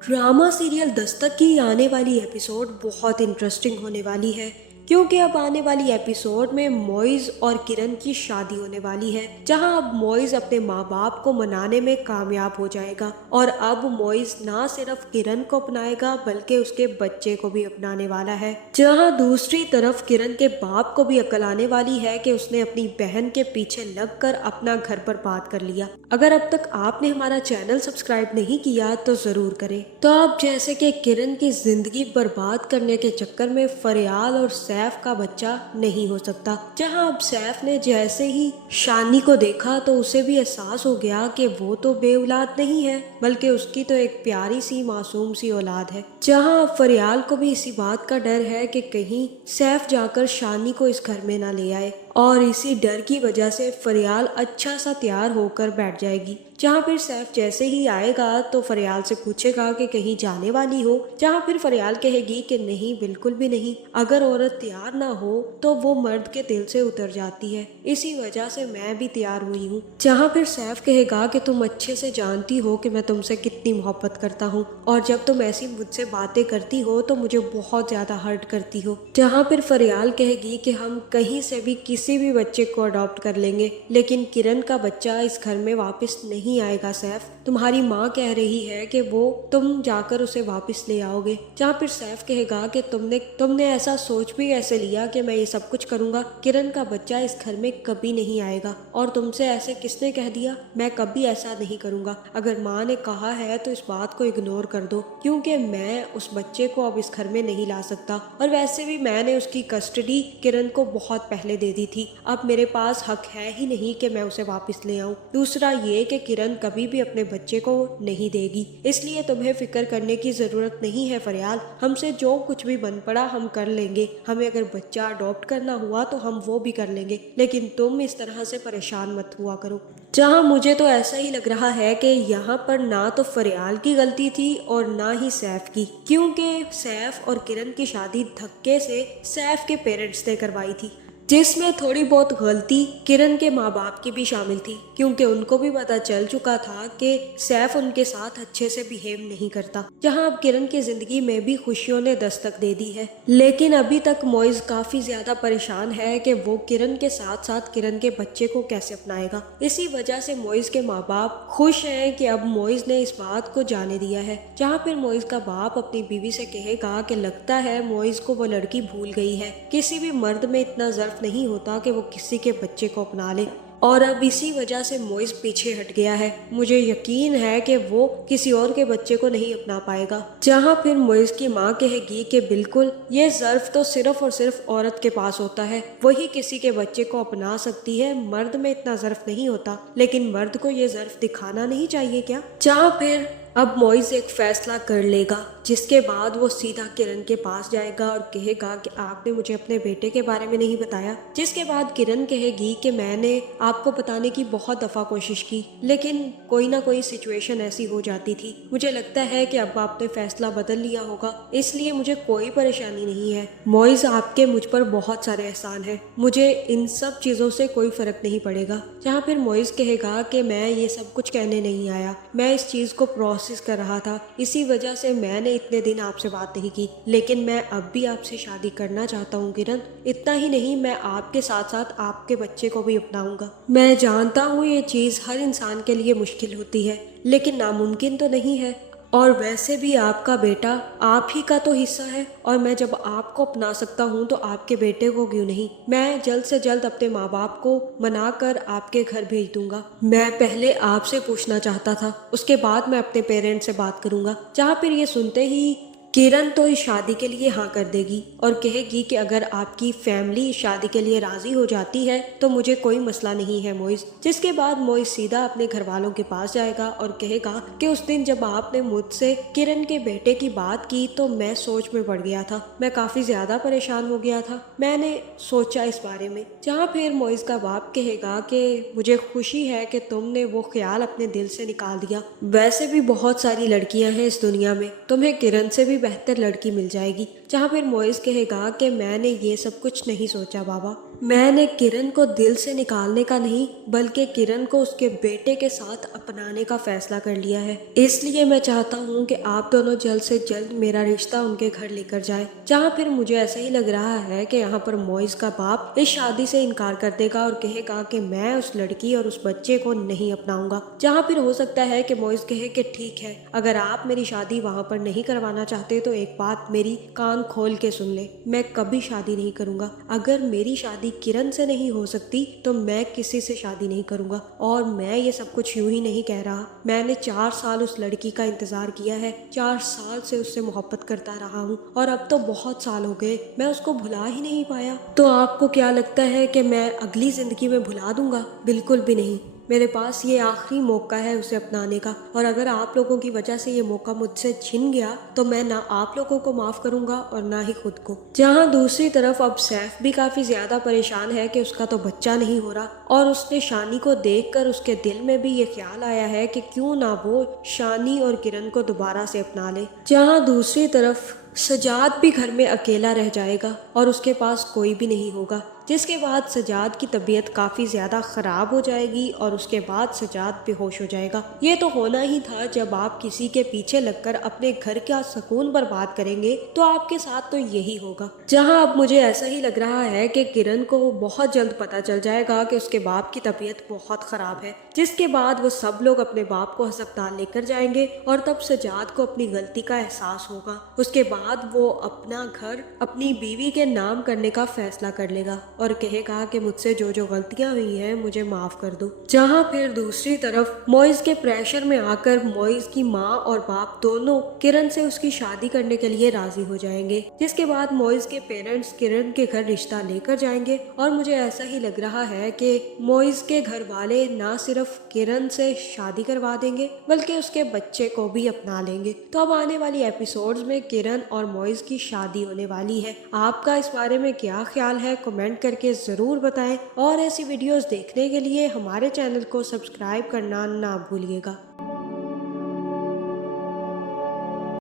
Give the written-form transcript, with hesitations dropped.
Drama serial Dastak की आने वाली एपिसोड बहुत इंटरेस्टिंग होने वाली है क्योंकि अब आने वाली एपिसोड में मोइज और किरण की शादी होने वाली है, जहां अब मोइज अपने माँ बाप को मनाने में कामयाब हो जाएगा और अब मोइज ना सिर्फ किरण को अपनाएगा बल्कि उसके बच्चे को भी अपनाने वाला है। जहां दूसरी तरफ किरण के बाप को भी अकल आने वाली है कि उसने अपनी बहन के पीछे लगकर अपना घर बर्बाद कर लिया। अगर अब तक आपने हमारा चैनल सब्सक्राइब नहीं किया तो जरूर करें। तो अब जैसे कि किरण की जिंदगी बर्बाद करने के चक्कर में फरियाल और सैफ का बच्चा नहीं हो सकता, जहां अब सैफ ने जैसे ही शानी को देखा तो उसे भी एहसास हो गया कि वो तो बे औलाद नहीं है बल्कि उसकी तो एक प्यारी सी मासूम सी औलाद है। जहां अब फरियाल को भी इसी बात का डर है कि कहीं सैफ जाकर शानी को इस घर में ना ले आए और इसी डर की वजह से फरियाल अच्छा सा तैयार होकर बैठ जाएगी। जहाँ फिर सैफ जैसे ही आएगा तो फरियाल से पूछेगा कि कहीं जाने वाली हो, जहाँ फिर फरियाल कहेगी कि नहीं, बिल्कुल भी नहीं। अगर औरत तैयार ना हो तो वो मर्द के दिल से उतर जाती है, इसी वजह से मैं भी तैयार हुई हूँ। जहाँ फिर सैफ कहेगा कि तुम अच्छे से जानती हो कि मैं तुमसे कितनी मोहब्बत करता हूँ और जब तुम ऐसी मुझसे बातें करती हो तो मुझे बहुत ज्यादा हर्ट करती हो। जहाँ फिर फरियाल कहेगी कि हम कहीं से भी किसी भी बच्चे को अडॉप्ट कर लेंगे, लेकिन किरण का बच्चा इस घर में वापस नहीं आएगा। सैफ, तुम्हारी माँ कह रही है कि वो तुम जाकर उसे वापस ले आओगे। जहाँ फिर सैफ कहेगा कि तुमने ऐसा सोच भी कैसे लिया कि मैं ये सब कुछ करूंगा। किरण का बच्चा इस घर में कभी नहीं आएगा और तुमसे ऐसे किसने कह दिया? मैं कभी ऐसा नहीं करूंगा। अगर माँ ने कहा है तो इस बात को इग्नोर कर दो, क्योंकि मैं उस बच्चे को अब इस घर में नहीं ला सकता और वैसे भी मैंने उसकी कस्टडी किरण को बहुत पहले दे दी थी। अब मेरे पास हक है ही नहीं कि मैं उसे वापस ले आऊं। दूसरा ये कि किरण कभी भी अपने बच्चे को नहीं देगी, इसलिए तुम्हें फिक्र करने की जरूरत नहीं है फरियाल। हमसे जो कुछ भी बन पड़ा हम कर लेंगे। हमें अगर बच्चा अडॉप्ट करना हुआ तो हम वो भी कर लेंगे, लेकिन तुम इस तरह से परेशान मत हुआ करो। जहाँ मुझे तो ऐसा ही लग रहा है कि यहाँ पर ना तो फरियाल की गलती थी और ना ही सैफ की, क्योंकि सैफ और किरण की शादी धक्के से सैफ के पेरेंट्स ने करवाई थी, जिसमें थोड़ी बहुत गलती किरण के माँ बाप की भी शामिल थी, क्योंकि उनको भी पता चल चुका था कि सैफ उनके साथ अच्छे से बिहेव नहीं करता। जहां अब किरण की जिंदगी में भी खुशियों ने दस्तक दे दी है, लेकिन अभी तक मोइज काफी ज्यादा परेशान है कि वो किरण के साथ साथ किरण के बच्चे को कैसे अपनाएगा। इसी वजह से मोइज के माँ बाप खुश हैं कि अब मोइज ने इस बात को जाने दिया है। जहाँ फिर मोइज का बाप अपनी बीवी से कहेगा कि लगता है मोइज को वो लड़की भूल गई है। किसी भी मर्द में इतना ज़र्फ नहीं होता कि वो किसी के बच्चे को अपना ले और अब इसी वजह से मोइज पीछे हट गया है। मुझे यकीन है कि वो किसी और के बच्चे को नहीं अपना पाएगा। जहाँ फिर मोइज की माँ कहेगी कि बिल्कुल, ये ज़र्फ तो सिर्फ और सिर्फ औरत के पास होता है, वही किसी के बच्चे को अपना सकती है। मर्द में इतना ज़र्फ नहीं होता, लेकिन मर्द को ये ज़र्फ दिखाना नहीं चाहिए क्या? जहाँ फिर अब मोइज एक फैसला कर लेगा, जिसके बाद वो सीधा किरण के पास जाएगा और कहेगा कि आपने मुझे अपने बेटे के बारे में नहीं बताया। जिसके बाद किरण कहेगी कि मैंने आपको बताने की बहुत दफ़ा कोशिश की, लेकिन कोई ना कोई सिचुएशन ऐसी हो जाती थी। मुझे लगता है कि अब आपने फैसला बदल लिया होगा, इसलिए मुझे कोई परेशानी नहीं है। मोइज, आपके मुझ पर बहुत सारे एहसान हैं, मुझे इन सब चीज़ों से कोई फ़र्क नहीं पड़ेगा। जहाँ फिर मोइज कहेगा कि मैं ये सब कुछ कहने नहीं आया, मैं इस चीज़ को प्रोसेस कर रहा था, इसी वजह से मैंने इतने दिन आपसे बात नहीं की, लेकिन मैं अब भी आपसे शादी करना चाहता हूँ किरण। इतना ही नहीं, मैं आपके साथ साथ आपके बच्चे को भी अपनाऊंगा। मैं जानता हूँ ये चीज़ हर इंसान के लिए मुश्किल होती है, लेकिन नामुमकिन तो नहीं है। और वैसे भी आपका बेटा आप ही का तो हिस्सा है, और मैं जब आपको अपना सकता हूँ तो आपके बेटे को क्यों नहीं? मैं जल्द से जल्द अपने माँ बाप को मनाकर आपके घर भेज दूंगा। मैं पहले आपसे पूछना चाहता था, उसके बाद मैं अपने पेरेंट्स से बात करूंगा। जहाँ फिर ये सुनते ही किरण तो इस शादी के लिए हाँ कर देगी और कहेगी कि अगर आपकी फैमिली इस शादी के लिए राजी हो जाती है तो मुझे कोई मसला नहीं है मोइज। जिसके बाद मोइज सीधा अपने घर वालों के पास जाएगा और कहेगा कि उस दिन जब आपने मुझसे किरण के बेटे की बात की तो मैं सोच में पड़ गया था, मैं काफी ज्यादा परेशान हो गया था, मैंने सोचा इस बारे में। जहाँ फिर मोइज का बाप कहेगा कि मुझे खुशी है कि तुमने वो ख्याल अपने दिल से निकाल दिया। वैसे भी बहुत सारी लड़कियां हैं इस दुनिया में, तुम्हें किरण से भी बेहतर लड़की मिल जाएगी। जहाँ फिर मोइज कहेगा कि मैंने ये सब कुछ नहीं सोचा बाबा, मैंने किरण को दिल से निकालने का नहीं बल्कि किरण को उसके बेटे के साथ अपनाने का फैसला कर लिया है। इसलिए मैं चाहता हूँ कि आप दोनों जल्द से जल्द मेरा रिश्ता उनके घर लेकर जाए, जहाँ फिर मुझे ऐसा ही लग रहा है कि यहाँ पर मोइज का बाप इस शादी से इनकार कर देगा और कहेगा कि मैं उस लड़की और उस बच्चे को नहीं अपनाऊंगा। जहाँ फिर हो सकता है कि मोइज कहे कि ठीक है, अगर आप मेरी शादी वहाँ पर नहीं करवाना चाहते तो एक बात मेरी कान खोल के सुन ले, मैं कभी शादी नहीं करूंगा। अगर मेरी शादी किरण से नहीं हो सकती तो मैं किसी से शादी नहीं करूंगा। और मैं ये सब कुछ यूं ही नहीं कह रहा, मैंने 4 साल उस लड़की का इंतजार किया है, 4 साल से उससे मोहब्बत करता रहा हूँ और अब तो बहुत साल हो गए मैं उसको भुला ही नहीं पाया। तो आपको क्या लगता है कि मैं अगली जिंदगी में भुला दूंगा? बिल्कुल भी नहीं। मेरे पास ये आखिरी मौका है उसे अपनाने का, और अगर आप लोगों की वजह से ये मौका मुझसे छिन गया तो मैं ना आप लोगों को माफ करूंगा और ना ही खुद को। जहाँ दूसरी तरफ अब सैफ भी काफी ज्यादा परेशान है कि उसका तो बच्चा नहीं हो रहा, और उसने शानी को देखकर उसके दिल में भी ये ख्याल आया है कि क्यों ना वो शानी और किरण को दोबारा से अपना ले। जहाँ दूसरी तरफ सजाद भी घर में अकेला रह जाएगा और उसके पास कोई भी नहीं होगा, जिसके बाद सजाद की तबीयत काफ़ी ज़्यादा ख़राब हो जाएगी और उसके बाद सजाद बेहोश हो जाएगा। ये तो होना ही था, जब आप किसी के पीछे लगकर अपने घर का सुकून बर्बाद करेंगे तो आपके साथ तो यही होगा। जहां अब मुझे ऐसा ही लग रहा है कि किरण को बहुत जल्द पता चल जाएगा कि उसके बाप की तबीयत बहुत ख़राब है, जिसके बाद वो सब लोग अपने बाप को अस्पताल लेकर जाएंगे और तब सजाद को अपनी गलती का एहसास होगा। उसके बाद वो अपना घर अपनी बीवी के नाम करने का फैसला कर लेगा और कहेगा कि मुझसे जो जो गलतियां हुई हैं मुझे माफ कर दो। जहां फिर दूसरी तरफ मोइज के प्रेशर में आकर मोइज की माँ और बाप दोनों किरण से उसकी शादी करने के लिए राजी हो जाएंगे, जिसके बाद मोइज के पेरेंट्स किरण के घर रिश्ता लेकर जाएंगे। और मुझे ऐसा ही लग रहा है कि मोइज के घर वाले ना सिर्फ किरण से शादी करवा देंगे बल्कि उसके बच्चे को भी अपना लेंगे। तो अब आने वाली एपिसोड्स में किरण और मोइज की शादी होने वाली है। आपका इस बारे में क्या ख्याल है? कमेंट करके ज़रूर बताएं, और ऐसी वीडियोस देखने के लिए हमारे चैनल को सब्सक्राइब करना ना भूलिएगा।